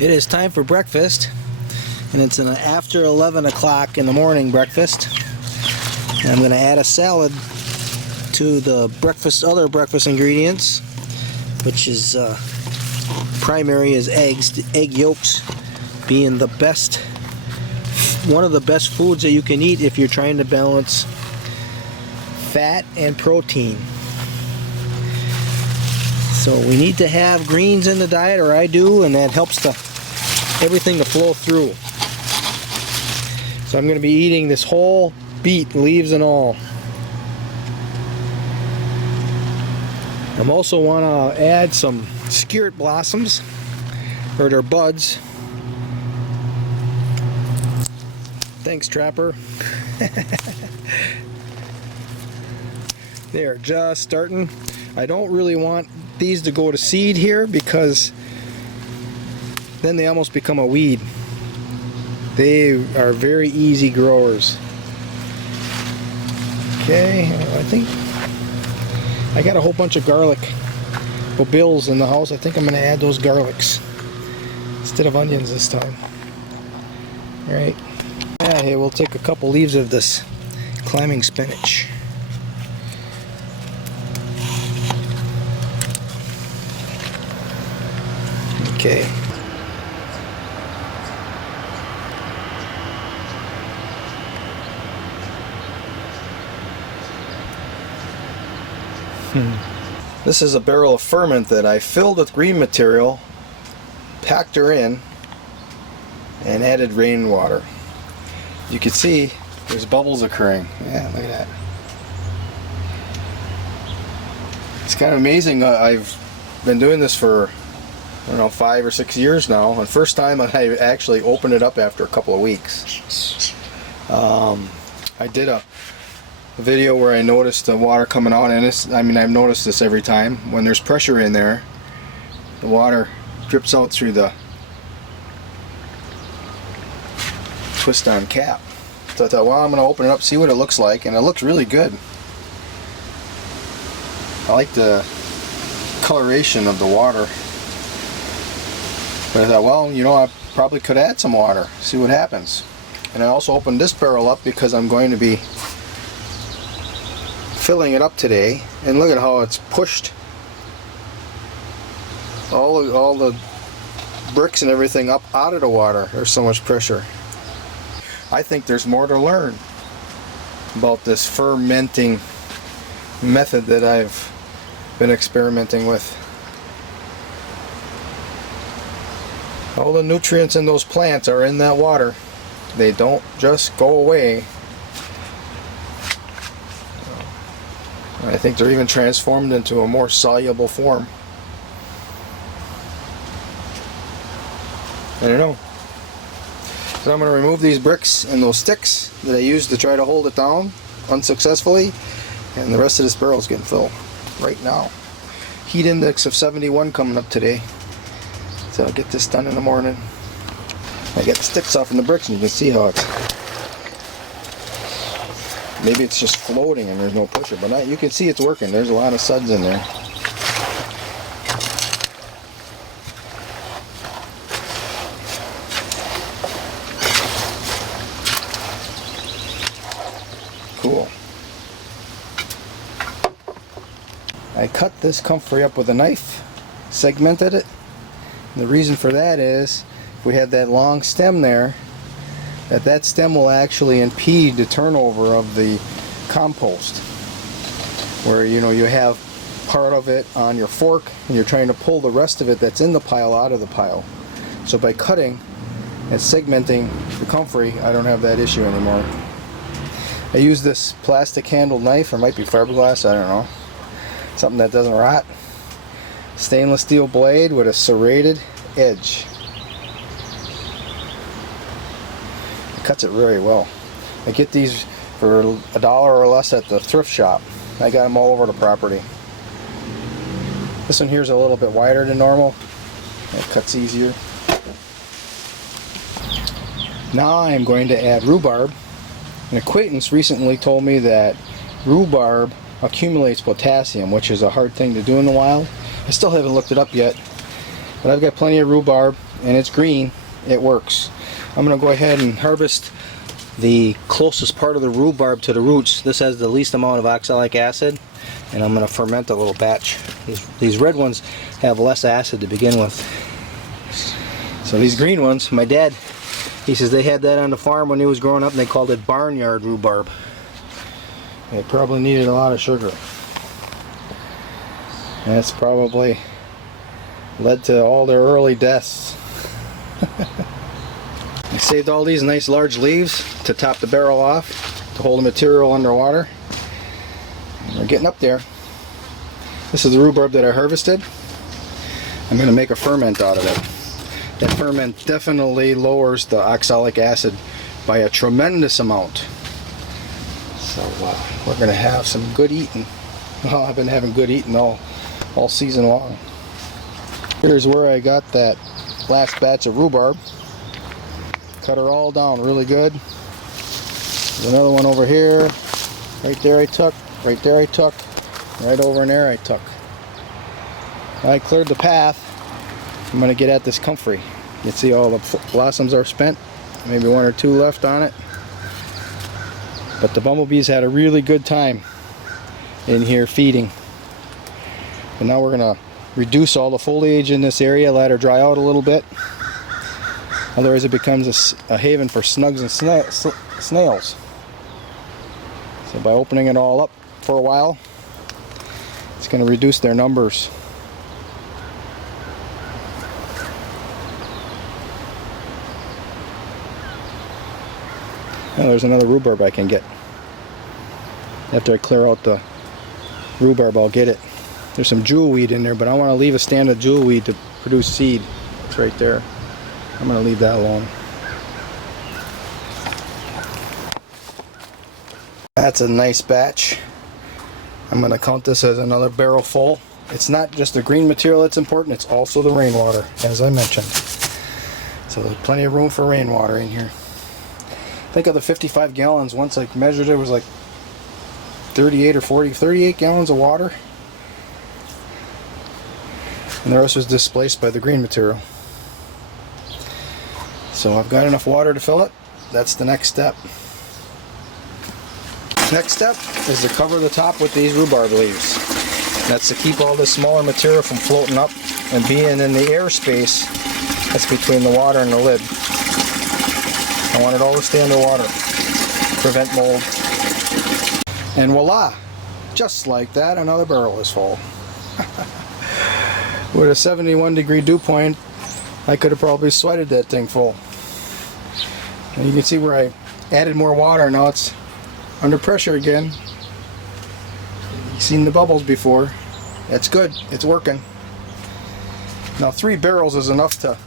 It is time for breakfast, and it's an after 11 o'clock in the morning breakfast. And I'm going to add a salad to the other breakfast ingredients, which is primary is eggs. The egg yolks being the best, one of the best foods that you can eat if you're trying to balance fat and protein. So we need to have greens in the diet, or I do, and that helps everything to flow through. So I'm going to be eating this whole beet, leaves and all. I also want to add some skirret blossoms, or their buds. Thanks, Trapper. They're just starting. I don't really want these to go to seed here, because then they almost become a weed. They are very easy growers. Okay, I think I got a whole bunch of garlic bills in the house. I think I'm going to add those garlics instead of onions this time. Alright, yeah, here we'll take a couple leaves of this climbing spinach. Okay. This is a barrel of ferment that I filled with green material, packed her in, and added rainwater. You can see there's bubbles occurring. Yeah, look at that. It's kind of amazing. I've been doing this for, I don't know, 5 or 6 years now. And first time I actually opened it up after a couple of weeks. I did a video where I noticed the water coming out, and I've noticed this every time. When there's pressure in there, the water drips out through the twist-on cap. So I thought, well, I'm going to open it up, see what it looks like, and it looks really good. I like the coloration of the water. But I thought, well, you know, I probably could add some water, see what happens. And I also opened this barrel up because I'm going to be filling it up today, and look at how it's pushed all the bricks and everything up out of the water. There's so much pressure. I think there's more to learn about this fermenting method that I've been experimenting with. All the nutrients in those plants are in that water. They don't just go away. I think they're even transformed into a more soluble form. I don't know. So I'm going to remove these bricks and those sticks that I used to try to hold it down unsuccessfully, and the rest of this barrel is getting filled right now. Heat index of 71 coming up today, so I'll get this done in the morning. I get the sticks off in the bricks, and you can see how it's, maybe it's just floating and there's no pusher, but you can see it's working. There's a lot of suds in there. Cool. I cut this comfrey up with a knife, segmented it. And the reason for that is, if we have that long stem there, that stem will actually impede the turnover of the compost, where you have part of it on your fork and you're trying to pull the rest of it that's in the pile out of the pile. So by cutting and segmenting the comfrey, I don't have that issue anymore. I use this plastic handled knife, or it might be fiberglass, I don't know, something that doesn't rot. Stainless steel blade with a serrated edge. Cuts it very well. I get these for $1 or less at the thrift shop. I got them all over the property. This one here is a little bit wider than normal. It cuts easier. Now I'm going to add rhubarb. An acquaintance recently told me that rhubarb accumulates potassium, which is a hard thing to do in the wild. I still haven't looked it up yet, but I've got plenty of rhubarb, and it's green, it works. I'm going to go ahead and harvest the closest part of the rhubarb to the roots. This has the least amount of oxalic acid, and I'm going to ferment a little batch. These red ones have less acid to begin with. So these green ones, my dad, he says they had that on the farm when he was growing up, and they called it barnyard rhubarb. It probably needed a lot of sugar. And it's probably led to all their early deaths. I saved all these nice large leaves to top the barrel off, to hold the material underwater. And we're getting up there. This is the rhubarb that I harvested. I'm going to make a ferment out of it. That ferment definitely lowers the oxalic acid by a tremendous amount. So we're going to have some good eating. Well, I've been having good eating all season long. Here's where I got that last batch of rhubarb. Cut her all down really good. There's another one over here. Right there I took. Right there I took. Right over in there I took. I cleared the path. I'm going to get at this comfrey. You can see all the blossoms are spent. Maybe one or two left on it. But the bumblebees had a really good time in here feeding. And now we're going to reduce all the foliage in this area, let her dry out a little bit. Otherwise it becomes a haven for snugs and snails. So by opening it all up for a while, it's going to reduce their numbers. Oh, there's another rhubarb I can get. After I clear out the rhubarb, I'll get it. There's some jewelweed in there, but I want to leave a stand of jewelweed to produce seed. It's right there. I'm going to leave that alone. That's a nice batch. I'm going to count this as another barrel full. It's not just the green material that's important, it's also the rainwater, as I mentioned. So there's plenty of room for rainwater in here. Think of the 55 gallons. Once I measured it was like 38 or 38 gallons of water. And the rest was displaced by the green material. So I've got enough water to fill it. That's the next step. Next step is to cover the top with these rhubarb leaves. That's to keep all this smaller material from floating up and being in the airspace that's between the water and the lid. I want it all to stay underwater, prevent mold. And voila! Just like that, another barrel is full. With a 71-degree dew point, I could have probably sweated that thing full. And you can see where I added more water. Now it's under pressure again. You've seen the bubbles before. That's good. It's working. Now 3 barrels is enough to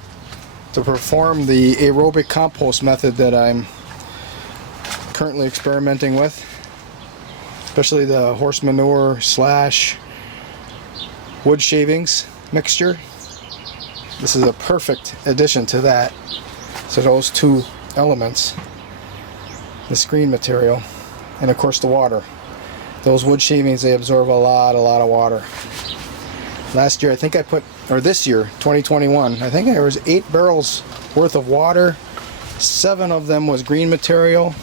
perform the aerobic compost method that I'm currently experimenting with. Especially the horse manure / wood shavings mixture. This is a perfect addition to that. So those 2 elements, the green material and of course the water. Those wood shavings, they absorb a lot of water. Last year I think I put, or this year 2021, I think there was 8 barrels worth of water. 7 of them was green material.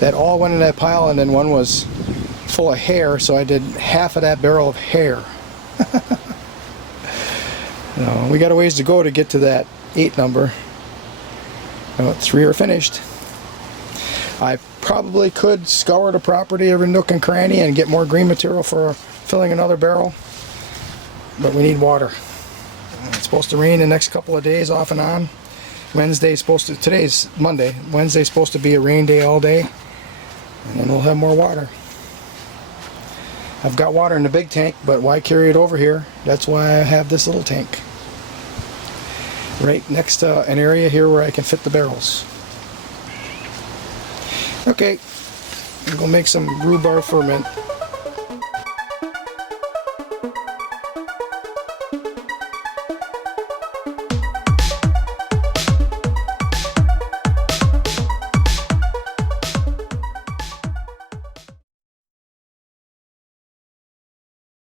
That all went in that pile, and then one was full of hair, so I did half of that barrel of hair. We got a ways to go to get to that 8 number. 3 are finished. I probably could scour the property every nook and cranny and get more green material for filling another barrel, but we need water. It's supposed to rain the next couple of days off and on. Today's Monday. Wednesday's supposed to be a rain day all day, and then we'll have more water. I've got water in the big tank, but why carry it over here? That's why I have this little tank right next to an area here where I can fit the barrels. Okay, I'm gonna make some rhubarb ferment.